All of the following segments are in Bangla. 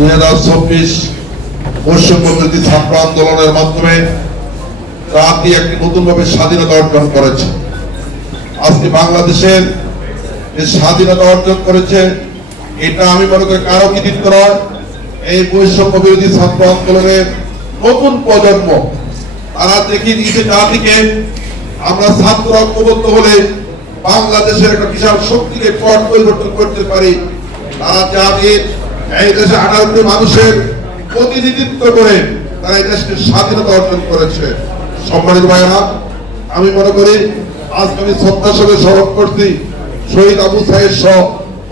দুই হাজার চব্বিশ বৈষম্যবৃদ্ধি ছাত্র আন্দোলনের মাধ্যমে জাতি একটি নতুনভাবে স্বাধীনতা অর্জন করেছে। আজকে বাংলাদেশের যে স্বাধীনতা অর্জন করেছে, এটা আমি মনে করি কারও কৃতিত্ব নয়। এই বৈষম্য বিরোধী ছাত্র আন্দোলনের নতুন প্রজন্ম, তারা দেখিয়ে দিয়েছে জাতিকে আমরা ছাত্র ঐক্যবদ্ধ হলে বাংলাদেশের একটা বিশাল শক্তিকে পট পরিবর্তন করতে পারি। তারা জাতির এই দেশে আঠারো মানুষের প্রতিনিধিত্ব করে তারা এই দেশকে স্বাধীনতা অর্জন করেছে। সম্মানিত ভাইরা আমি মনে করি আজকে আমি শ্রদ্ধার সঙ্গে স্মরণ করছি, শহীদ আবু সাহেব সহ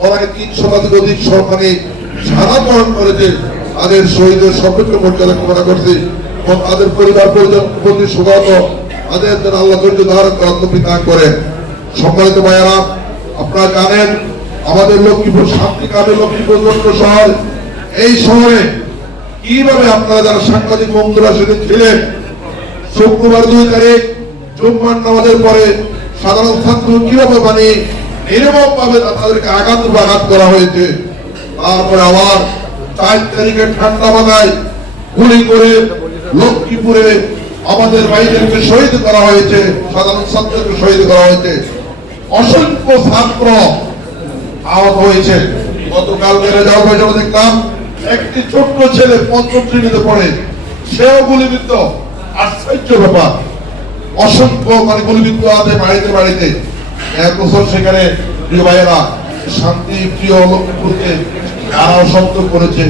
ওরা তিন শতাধিক অধিক সরকারি সারা বরণ করেছে, তাদের শহীদের সর্বোচ্চ মর্যাদা কামনা করছি এবং তাদের পরিবার পরিজন প্রতি সুগত তাদের যেন আল্লাহ ধৈর্য ধারণ পিতা সম্মানিত ভাইয়ারা, আপনারা জানেন আমাদের লক্ষ্মীপুর শান্তিকামী লক্ষ্মীপুর শহর। এই শহরে কীভাবে আপনারা যারা সাংবাদিক বন্ধুরা সেদিন ছিলেন শুক্রবার দুই তারিখ, জুম্মার নামাজের পরে সাধারণ ছাত্র কীভাবে মানে নির্মম ভাবে তাদেরকে আঘাত আঘাত করা হয়েছে? তারপরে আবার চার তারিখে ঠান্ডা বাগায় গুলি করে লক্ষ্মীপুরে আমাদের ভাইদেরকে শহীদ করা হয়েছে, সাধারণ ছাত্রকে শহীদ করা হয়েছে। অসংখ্য ছাত্র আহত হয়েছে। গতকাল যাওয়ার পরে যখন দেখলাম, একটি ছোট্ট ছেলে পঞ্চম শ্রেণীতে পড়ে। সেও গুলিবিদ্ধ। আশ্চর্য ব্যাপার। অসংখ্য মানে গুলিবিদ্ধ আছে বাড়িতে বাড়িতে। এক বছর সেখানে প্রিয় ভাইয়েরা শান্তি, প্রিয় লক্ষ্মীপুরকে যারা অসন্ত করেছে।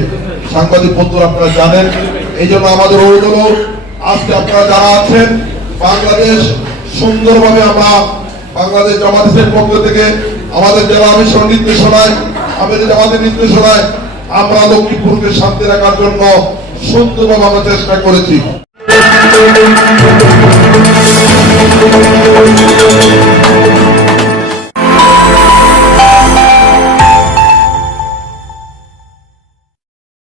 সাংবাদিক বন্ধুরা, আপনারা জানেন, এই জন্য আমাদের অনুরোধ হলো আজকে আপনারা যারা আছেন, বাংলাদেশ সুন্দরভাবে আমরা বাংলাদেশ জামাতের পক্ষ থেকে আমাদের যারা আমি নির্দেশনায় আমাদের আমাদের নির্দেশনায় আমরা লক্ষ্মীপুরকে শান্তি রাখার জন্য সুন্দরভাবে আমরা চেষ্টা করেছি।